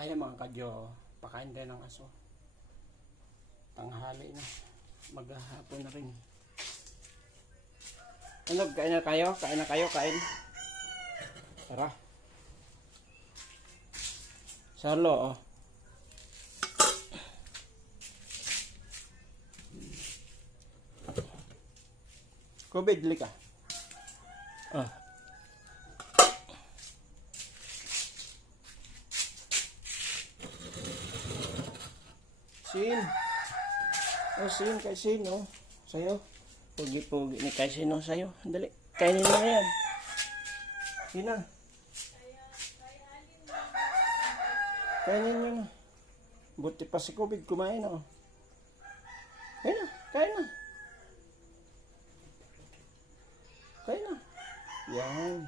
Ayan mga kadyo, pakain din ng aso. Tanghali na. Maghahapon na rin. Ano, kain na kayo? Kain na kayo? Kain? Tara. Sarlo, oh. Covid, lika. Ah. Sin. Oh, sin, kay sin, oh. Sa'yo. Pugi-pugi ni kay sin, oh, sa'yo. Dali. Kainin mo na yan. Sina. Kainin nyo na. Buti pa si Covid kumain, oh. Kain na, kain na. Kain na. Yan.